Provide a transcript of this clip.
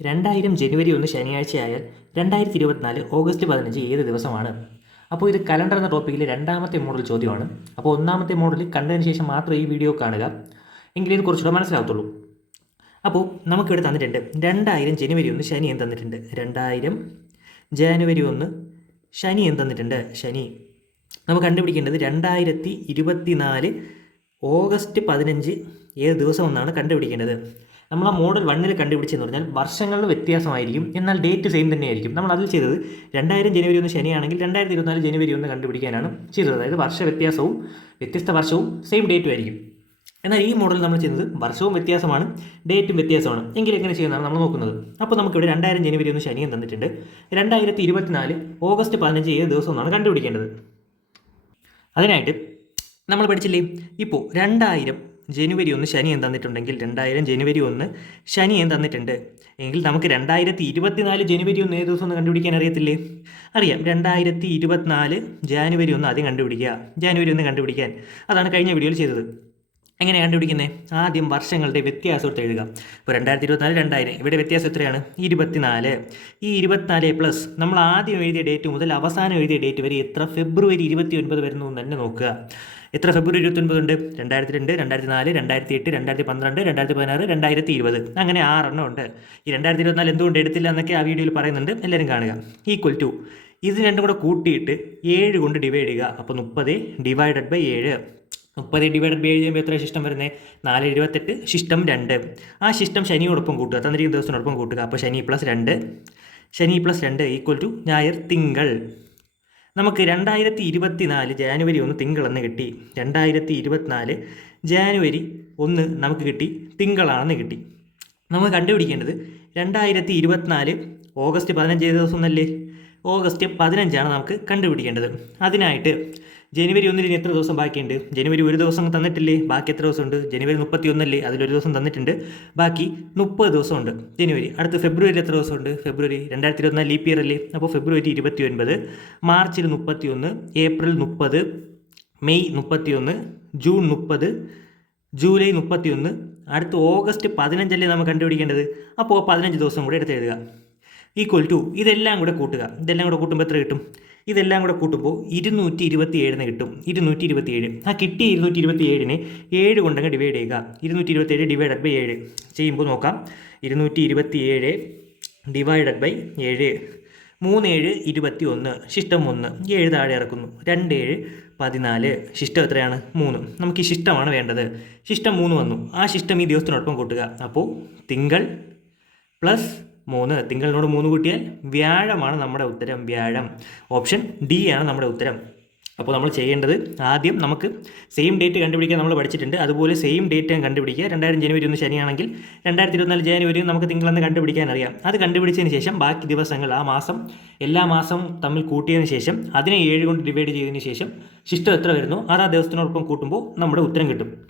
രണ്ടായിരം ജനുവരി ഒന്ന് ശനിയാഴ്ചയായാൽ രണ്ടായിരത്തി ഇരുപത്തിനാല് ഓഗസ്റ്റ് പതിനഞ്ച് ഏത് ദിവസമാണ്? അപ്പോൾ ഇത് കലണ്ടർ എന്ന ടോപ്പിക്കിൽ രണ്ടാമത്തെ മോഡൽ ചോദ്യമാണ്. അപ്പോൾ ഒന്നാമത്തെ മോഡൽ കണ്ടതിന് ശേഷം മാത്രം ഈ വീഡിയോ കാണുക. എങ്കിലേ കുറച്ചുകൂടെ മനസ്സിലാകത്തുള്ളൂ. അപ്പോൾ നമുക്കിവിടെ തന്നിട്ടുണ്ട് രണ്ടായിരം ജനുവരി ഒന്ന് ശനി എന്ന് തന്നിട്ടുണ്ട്. രണ്ടായിരം ജാനുവരി ഒന്ന് ശനി എന്ന് തന്നിട്ടുണ്ട്. ശനി. നമുക്ക് കണ്ടുപിടിക്കേണ്ടത് രണ്ടായിരത്തി ഇരുപത്തി നാല് ഓഗസ്റ്റ് പതിനഞ്ച് ഏത് ദിവസം എന്നാണ് കണ്ടുപിടിക്കേണ്ടത്? നമ്മൾ ആ മോഡൽ വണ്ണിൽ കണ്ടുപിടിച്ചെന്ന് പറഞ്ഞാൽ വർഷങ്ങളുടെ വ്യത്യാസമായിരിക്കും. എന്നാൽ ഡേറ്റ് സെയിം തന്നെയായിരിക്കും. നമ്മൾ അതിൽ ചെയ്തത് രണ്ടായിരം ജനുവരി ഒന്ന് ശനിയാണെങ്കിൽ രണ്ടായിരത്തി ഇരുപത്തിനാല് ജനുവരി ഒന്ന് കണ്ടുപിടിക്കാനാണ് ചെയ്തത്. അതായത് വർഷ വ്യത്യാസവും വ്യത്യസ്ത വർഷവും സെയിം ഡേറ്റും ആയിരിക്കും. എന്നാൽ ഈ മോഡൽ നമ്മൾ ചെയ്യുന്നത് വർഷവും വ്യത്യാസമാണ് ഡേറ്റും വ്യത്യാസമാണ്. എങ്കിൽ എങ്ങനെ ചെയ്യുന്നതാണ് നമ്മൾ നോക്കുന്നത്. അപ്പോൾ നമുക്കിവിടെ രണ്ടായിരം ജനുവരി ഒന്ന് ശനിയും തന്നിട്ടുണ്ട്. രണ്ടായിരത്തി ഇരുപത്തിനാല് ഓഗസ്റ്റ് പതിനഞ്ച് ഏത് ദിവസം എന്നാണ് കണ്ടുപിടിക്കേണ്ടത്? അതിനായിട്ട് നമ്മൾ പഠിച്ചില്ലേ? ഇപ്പോൾ രണ്ടായിരം ജനുവരി ഒന്ന് ശനി എന്ന് തന്നിട്ടുണ്ടെങ്കിൽ രണ്ടായിരം ജനുവരി ഒന്ന് ശനി എന്ന് തന്നിട്ടുണ്ട്. എങ്കിൽ നമുക്ക് രണ്ടായിരത്തി ഇരുപത്തിനാല് ജനുവരി ഒന്ന് ഏത് ദിവസം ഒന്ന് കണ്ടുപിടിക്കാൻ അറിയത്തില്ലേ? അറിയാം. രണ്ടായിരത്തി ഇരുപത്തിനാല് ജാനുവരി ഒന്ന് ആദ്യം കണ്ടുപിടിക്കുക. ജാനുവരി ഒന്ന് കണ്ടുപിടിക്കാൻ. അതാണ് കഴിഞ്ഞ വീഡിയോയിൽ ചെയ്തത്. എങ്ങനെ കണ്ടുപിടിക്കുന്നത് ആദ്യം വർഷങ്ങളുടെ വ്യത്യാസം എടുത്ത് എഴുതുക. ഇപ്പോൾ രണ്ടായിരത്തി ഇരുപത്തിനാല് രണ്ടായിരം. ഇവിടെ വ്യത്യാസം എത്രയാണ്? ഇരുപത്തിനാല്. ഈ ഇരുപത്തിനാല് പ്ലസ് നമ്മൾ ആദ്യം എഴുതിയ ഡേറ്റ് മുതൽ അവസാനം എഴുതിയ ഡേറ്റ് വരെ എത്ര? ഫെബ്രുവരി ഇരുപത്തി ഒൻപത് വരുന്നു എന്ന് തന്നെ നോക്കുക. എത്ര ഫെബ്രുവരി ഇരുപത്തി ഒൻപത് ഉണ്ട്? രണ്ടായിരത്തി രണ്ട് രണ്ടായിരത്തി നാല് രണ്ടായിരത്തി എട്ട് രണ്ടായിരത്തി പന്ത്രണ്ട് രണ്ടായിരത്തി പതിനാറ് രണ്ടായിരത്തി ഇരുപത് അങ്ങനെ ആറെണ്ണം ഉണ്ട്. ഈ രണ്ടായിരത്തി ഇരുപത്തിനാല് എന്തുകൊണ്ട് എടുത്തില്ല എന്നൊക്കെ ആ വീഡിയോയിൽ പറയുന്നുണ്ട്. എല്ലാവരും കാണുക. ഈക്വൽ ടു ഇത് രണ്ടും കൂടെ കൂട്ടിയിട്ട് ഏഴ് കൊണ്ട് ഡിവൈഡ് ചെയ്യുക. അപ്പോൾ മുപ്പത് ഡിവൈഡഡ് ബൈ ഏഴ്. മുപ്പത് ഡിവൈഡഡ് ബൈ ഏഴ് ചെയ്യുമ്പോൾ എത്ര ശിഷ്ടം വരുന്നത്? നാല് എഴുപത്തെട്ട് ശിഷ്ടം രണ്ട്. ആ ശിഷ്ടം ശനിയോടൊപ്പം കൂട്ടുക. തന്നിരിക്കുന്ന ദിവസത്തിനോടൊപ്പം കൂട്ടുക. അപ്പോൾ ശനി പ്ലസ് രണ്ട്. ശനി പ്ലസ് രണ്ട് ഈക്വൽ ടു ഞായർ തിങ്കൾ. നമുക്ക് രണ്ടായിരത്തി ഇരുപത്തി നാല് ജാനുവരി ഒന്ന് തിങ്കളെന്ന് കിട്ടി. രണ്ടായിരത്തി ഇരുപത്തിനാല് ജാനുവരി ഒന്ന് നമുക്ക് കിട്ടി തിങ്കളാണെന്ന് കിട്ടി. നമ്മൾ കണ്ടുപിടിക്കേണ്ടത് രണ്ടായിരത്തി ഇരുപത്തിനാല് ഓഗസ്റ്റ് പതിനഞ്ച് ദിവസം എന്നല്ലേ ഓഗസ്റ്റ് പതിനഞ്ചാണ് നമുക്ക് കണ്ടുപിടിക്കേണ്ടത്. അതിനായിട്ട് ജനുവരി ഒന്നിന് എത്ര ദിവസം ബാക്കിയുണ്ട്? ജനുവരി ഒരു ദിവസം തന്നിട്ടില്ലേ? ബാക്കി എത്ര ദിവസമുണ്ട് ജനുവരി മുപ്പത്തി ഒന്നല്ലേ അതിലൊരു ദിവസം തന്നിട്ടുണ്ട്. ബാക്കി മുപ്പത് ദിവസമുണ്ട് ജനുവരി. അടുത്ത് ഫെബ്രുവരി എത്ര ദിവസമുണ്ട് ഫെബ്രുവരി രണ്ടായിരത്തി ഇരുപത്തിനാല് ലീപ്പ് ഇയർ അല്ലേ? അപ്പോൾ ഫെബ്രുവരി ഇരുപത്തി ഒൻപത് മാർച്ചിൽ മുപ്പത്തി ഒന്ന് ഏപ്രിൽ മുപ്പത് മെയ് മുപ്പത്തി ഒന്ന് ജൂൺ മുപ്പത് ജൂലൈ മുപ്പത്തി ഒന്ന് അടുത്ത ഓഗസ്റ്റ് പതിനഞ്ചല്ലേ നമ്മൾ കണ്ടുപിടിക്കേണ്ടത്? അപ്പോൾ പതിനഞ്ച് ദിവസം കൂടി എടുത്ത് എഴുതുക ഈക്വൽ ടു ഇതെല്ലാം കൂടെ കൂട്ടുക. ഇതെല്ലാം കൂടെ കൂട്ടുമ്പോൾ എത്ര കിട്ടും? ഇതെല്ലാം കൂടെ കൂട്ടുമ്പോൾ ഇരുന്നൂറ്റി ഇരുപത്തി ഏഴിന് കിട്ടും. ഇരുന്നൂറ്റി ഇരുപത്തി ഏഴ് ആ കിട്ടിയ ഇരുന്നൂറ്റി ഇരുപത്തി ഏഴിനെ ഏഴ് കൊണ്ടങ്ങ് ഡിവൈഡ് ചെയ്യുക. ഇരുന്നൂറ്റി ഇരുപത്തി ഏഴ് ഡിവൈഡഡ് ബൈ ഏഴ്. ചെയ്യുമ്പോൾ നോക്കാം. ഇരുന്നൂറ്റി ഇരുപത്തി ഏഴ് ഡിവൈഡഡ് ബൈ ഏഴ്. മൂന്ന് ഏഴ് ഇരുപത്തി ഒന്ന്. ശിഷ്ടം ഒന്ന് ഏഴ് താഴെ ഇറക്കുന്നു. രണ്ട് ഏഴ് പതിനാല്. ശിഷ്ടം എത്രയാണ്? മൂന്ന്. നമുക്ക് ഈ ശിഷ്ടമാണ് വേണ്ടത്. ശിഷ്ടം മൂന്ന് വന്നു. ആ ശിഷ്ടം ഈ ദിവസത്തിനൊപ്പം കൂട്ടുക. അപ്പോൾ തിങ്കൾ പ്ലസ് മൂന്ന്. തിങ്കളിനോട് മൂന്ന് കൂട്ടിയാൽ വ്യാഴമാണ് നമ്മുടെ ഉത്തരം. വ്യാഴം. ഓപ്ഷൻ ഡി ആണ് നമ്മുടെ ഉത്തരം. അപ്പോൾ നമ്മൾ ചെയ്യേണ്ടത് ആദ്യം നമുക്ക് സെയിം ഡേറ്റ് കണ്ടുപിടിക്കാൻ നമ്മൾ പഠിച്ചിട്ടുണ്ട്. അതുപോലെ സെയിം ഡേറ്റ് കണ്ടുപിടിക്കുക. രണ്ടായിരം ജനുവരി ഒന്ന് ശനിയാണെങ്കിൽ രണ്ടായിരത്തി ഇരുപത്തിനാല് ജനുവരി നമുക്ക് തിങ്കളെന്ന് കണ്ടുപിടിക്കാൻ അറിയാം. അത് കണ്ടുപിടിച്ചതിന് ശേഷം ബാക്കി ദിവസങ്ങൾ ആ മാസം എല്ലാ മാസം തമ്മിൽ കൂട്ടിയതിന് ശേഷം അതിനെ ഏഴ് കൊണ്ട് ഡിവൈഡ് ചെയ്തതിന് ശേഷം ശിഷ്ടം എത്ര വരുന്നു? അത് ആ ദിവസത്തിനോടൊപ്പം കൂട്ടുമ്പോൾ നമ്മുടെ ഉത്തരം കിട്ടും.